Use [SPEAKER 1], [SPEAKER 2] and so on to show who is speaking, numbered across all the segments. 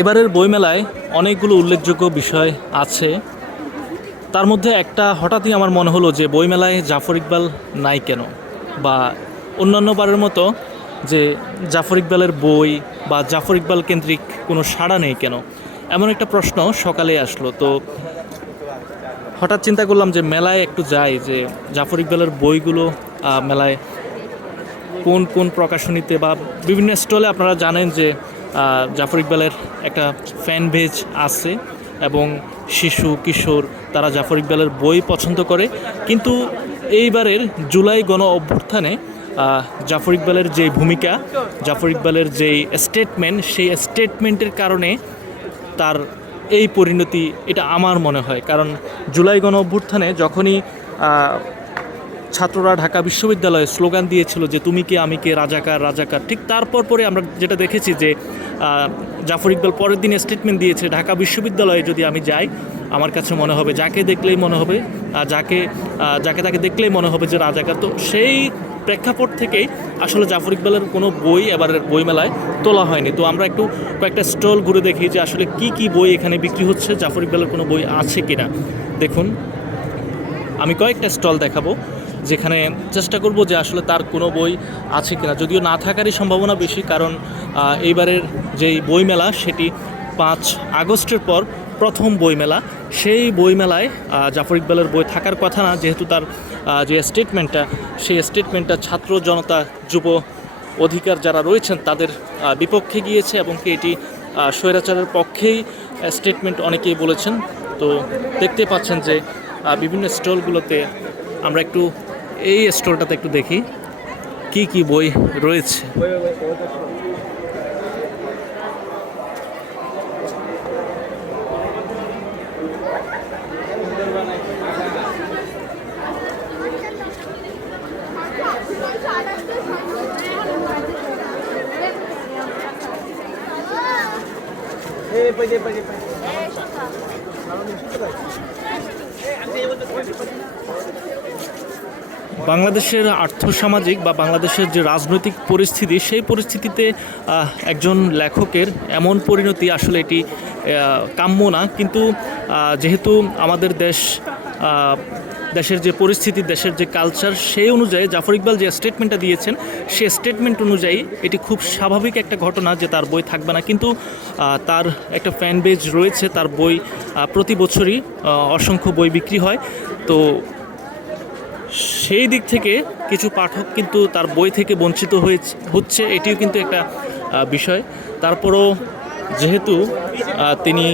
[SPEAKER 1] এবারের বইমেলায় অনেকগুলো উল্লেখযোগ্য বিষয় আছে। তার মধ্যে একটা হঠাৎই আমার মনে হলো যে বইমেলায় জাফর ইকবাল নাই কেন? বা অন্যান্য বারের মতো যে জাফর ইকবালের বই বা জাফর ইকবাল কেন্দ্রিক কোনো সাড়া নেই কেন? এমন একটা প্রশ্ন সকালে আসলো। তো হঠাৎ চিন্তা করলাম যে মেলায় একটু যাই যে জাফর ইকবালের বইগুলো মেলায় কোন কোন প্রকাশনীতে বা বিভিন্ন স্টলে আপনারা জানেন যে জাফর ইকবালের একটা ফ্যান ভেজ আছে এবং শিশু, কিশোর, তারা জাফর ইকবালের বই পছন্দ করে। কিন্তু এইবারের জুলাই গণ অভ্যুত্থানে জাফর ইকবালের যে ভূমিকা, জাফর ইকবালের যে স্টেটমেন্ট সেই স্টেটমেন্টের কারণে তার এই পরিণতি, এটা আমার মনে হয়। কারণ জুলাই গণ অভ্যুত্থানে যখনই ছাত্ররা ঢাকা বিশ্ববিদ্যালয়ে স্লোগান দিয়েছিল যে তুমি কে, আমি কে, রাজাকার রাজাকার। ঠিক তারপর পরে আমরা যেটা দেখেছি যে জাফর ইকবাল পরের দিন স্টেটমেন্ট দিয়েছে, ঢাকা বিশ্ববিদ্যালয়ে যদি আমি যাই, আমার কাছে মনে হবে, যাকে দেখলেই মনে হবে যাকে যাকে তাকে দেখলেই মনে হবে যে রাজাকার। তো সেই প্রেক্ষাপট থেকেই আসলে জাফর ইকবালের কোনো বই এবার বইমেলায় তোলা হয়নি। তো আমরা একটু কয়েকটা স্টল ঘুরে দেখি যে আসলে কি কি বই এখানে বিক্রি হচ্ছে, জাফর ইকবালের কোনো বই আছে কিনা। দেখুন, আমি কয়েকটা স্টল দেখাবো। যেখানে চেষ্টা করব যে আসলে তার কোনো বই আছে কিনা। যদিও না থাকারই সম্ভাবনা বেশি, কারণ এইবারের যেই বইমেলা সেটি পাঁচ আগস্টের পর প্রথম বইমেলা। সেই বইমেলায় জাফর ইকবালের বই থাকার কথা না, যেহেতু তার যে স্টেটমেন্টটা সেই স্টেটমেন্টটা ছাত্র জনতা যুব অধিকার যারা রয়েছেন তাদের বিপক্ষে গিয়েছে এবং কি এটি স্বৈরাচারের পক্ষেই স্টেটমেন্ট অনেকেই বলেছেন। তো দেখতে পাচ্ছেন যে বিভিন্ন স্টলগুলোতে আমরা একটু এই স্টলটাতে একটু দেখি। কি কি বই রয়েছে? বাংলাদেশের আর্থসামাজিক বা বাংলাদেশের যে রাজনৈতিক পরিস্থিতি, সেই পরিস্থিতিতে একজন লেখকের এমন পরিণতি আসলে এটি কাম্য না। কিন্তু যেহেতু আমাদের দেশ দেশের যে পরিস্থিতি, দেশের যে কালচার সেই অনুযায়ী জাফর ইকবাল যে স্টেটমেন্টটা দিয়েছেন সে স্টেটমেন্ট অনুযায়ী এটি খুব স্বাভাবিক একটা ঘটনা যে তার বই থাকবে না। কিন্তু তার একটা ফ্যান বেজ রয়েছে, তার বই প্রতি বছরই অসংখ্য বই বিক্রি হয়। তো সেই দিক থেকে কিছু পাঠক কিন্তু তার বই থেকে বঞ্চিত হচ্ছে, এটিও কিন্তু একটা বিষয়। তারপরও যেহেতু তিনি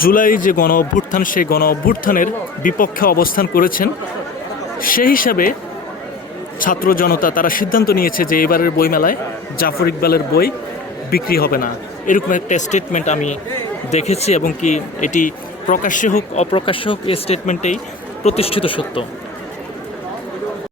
[SPEAKER 1] জুলাই যে গণ অভ্যুত্থান, সেই গণ অভ্যুত্থানের বিপক্ষে অবস্থান করেছেন সেই হিসাবে ছাত্র জনতা তারা সিদ্ধান্ত নিয়েছে যে এবারের বইমেলায় জাফর ইকবালের বই বিক্রি হবে না। এরকম একটা স্টেটমেন্ট আমি দেখেছি এবং কি এটি প্রকাশ্যে হোক অপ্রকাশ্যে হোক এই স্টেটমেন্টেই প্রতিষ্ঠিত সত্য।